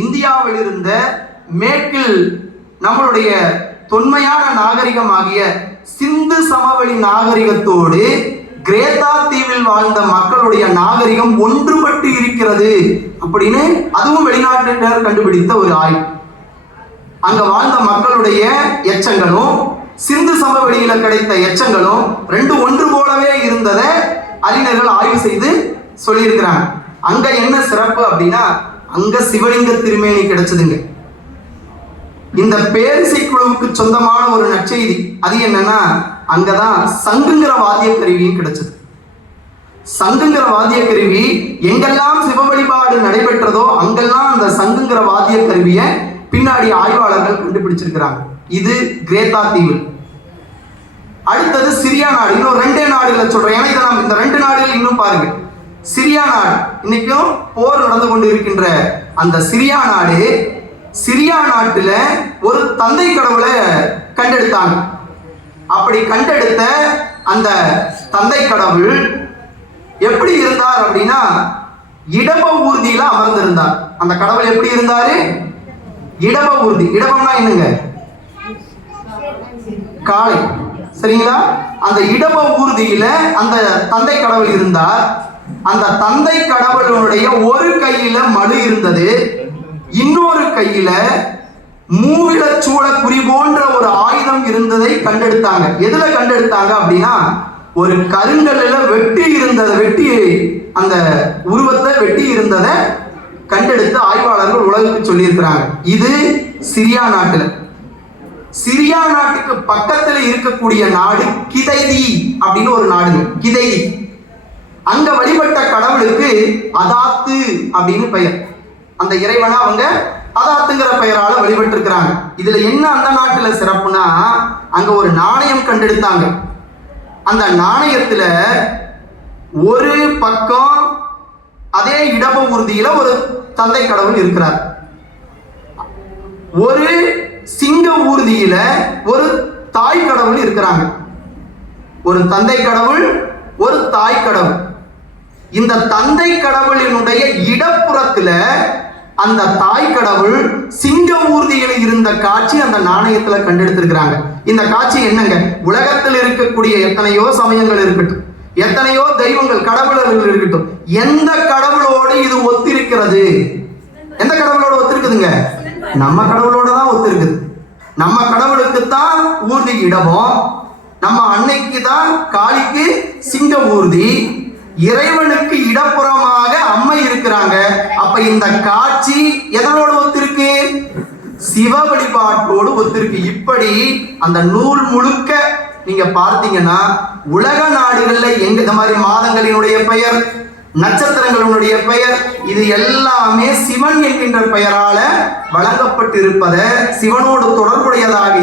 இந்தியாவில் இருந்த மேற்கில் நம்மளுடைய தொன்மையான நாகரிகமாகிய சிந்து சமவெளி நாகரிகத்தோடு கிரேத்தா தீவில் வாழ்ந்த மக்களுடைய நாகரிகம் ஒன்றுபட்டு இருக்கிறது அப்படின்னு அதுவும் வெளிநாட்டினர் கண்டுபிடித்த ஒரு ஆய்வு. அங்க வாழ்ந்த மக்களுடைய எச்சங்களும் சிந்து சமவெளியில கிடைத்த எச்சங்களும் ரெண்டு ஒன்று போலவே இருந்ததை அறிஞர்கள் ஆய்வு செய்து சொல்லியிருக்கிறாங்க. அங்க என்ன சிறப்பு அப்படின்னா அங்க சிவலிங்க திருமேனி கிடைச்சதுங்க. இந்த பேரிசை குழுவுக்கு சொந்தமான ஒரு நற்செய்தி அது என்னன்னா அங்கதான் சங்குங்கிற வாத்திய கருவியும் கிடைச்சது. சங்குங்கிற வாத்திய கருவி எங்கெல்லாம் சிவ வழிபாடு நடைபெற்றதோ அங்கெல்லாம் அந்த சங்குங்கிற வாத்திய கருவியை பின்னாடி ஆய்வாளர்கள் கண்டுபிடிச்சிருக்கிறாங்க. இது கிரேத்தா தீவு அடுத்தது சிரியா நாடு. இன்னும் ரெண்டே நாடுகளை சொல்றேன். ஏன்னா இதை நாம் இந்த ரெண்டு நாடுகள் இன்னும் பாருங்க. சிரியா நாடு. இன்னைக்கும் போர் நடந்து கொண்டு இருக்கின்ற அந்த சிரியா நாடு சிரியா நாட்டுல ஒரு தந்தை கடவுளை கண்டெடுத்தாங்க. அப்படி கண்டெடுத்த அந்த தந்தை கடவுள் எப்படி இருந்தார் அப்படின்னா இடப ஊர்தியில அமர்ந்திருந்தார். அந்த கடவுள் எப்படி இருந்தாரு? இடப ஊர்தி. இடபம்னா என்னங்க? காளை. சரிங்களா? அந்த இடப ஊர்தியில அந்த தந்தை கடவுள் இருந்தார். அந்த தந்தை கடவுளுடைய ஒரு கையில மடு இருந்தது இன்னொரு கையில மூவிலச்சூழ குறி போன்ற ஒரு ஆயுதம் இருந்ததை கண்டெடுத்தாங்க. எதுல கண்டெடுத்தாங்க அப்படின்னா ஒரு கருங்கல்ல வெட்டி இருந்ததை வெட்டி அந்த உருவத்தை வெட்டி இருந்ததை கண்டெடுத்து ஆய்வாளர்கள் உலகுக்கு சொல்லியிருக்கிறாங்க. இது சிரியா நாட்டுல. சிரியா நாட்டுக்கு பக்கத்துல இருக்கக்கூடிய நாடு கிதைதி அப்படின்னு ஒரு நாடுங்க. கிதைதி. அங்க வழிபட்ட கடவுளுக்கு அதாத்து அப்படின்னு பெயர். அந்த இறைவனை அவங்க அதாத்துங்கிற பெயரால வழிபட்டு இருக்கிறாங்க இதுல என்ன அந்த நாட்டுல சிறப்புனா அங்க ஒரு நாணயம் கண்டெடுத்தாங்க. அந்த நாணயத்துல ஒரு பக்கம் அதே இடப ஊர்தியில ஒரு தந்தை கடவுள் இருக்கிறார். ஒரு சிங்க ஊர்தியில ஒரு தாய் கடவுள் இருக்கிறாங்க. ஒரு தந்தை கடவுள் ஒரு தாய் கடவுள். இந்த தந்தை கடவுளினுடைய இடப்புறத்துல அந்த தாய் கடவுள் சிங்க ஊர்தியில் இருந்த காட்சி அந்த நாணயத்துல கண்டெடுத்திருக்கிறாங்க. இந்த காட்சி என்னங்க? உலகத்தில் இருக்கக்கூடிய எத்தனையோ சமயங்கள் இருக்கட்டும். எத்தனையோ தெய்வங்கள் கடவுளர்கள் இருக்கட்டும். எந்த கடவுளோடு இது ஒத்திருக்கிறது? எந்த கடவுளோட ஒத்திருக்குதுங்க? நம்ம கடவுளோட தான் ஒத்திருக்குது. நம்ம கடவுளுக்கு தான் ஊர்தி இடமும் நம்ம அன்னைக்கு தான் காளிக்கு சிங்க ஊர்தி இறைவனுக்கு இடப்புறமாக அம்மை இருக்கிறாங்க. அப்ப இந்த காட்சி எதனோடு ஒத்திருக்கு? சிவ வழிபாட்டோடு ஒத்திருக்கு. இப்படி அந்த நூல் முழுக்க நீங்க பார்த்தீங்கன்னா உலக நாடுகள்ல எங்க இந்த மாதிரி மாதங்களினுடைய பெயர் நட்சத்திரங்களினுடைய பெயர் இது எல்லாமே சிவன் என்கின்ற பெயரால வழங்கப்பட்டிருப்பதை சிவனோடு தொடர்புடையதாக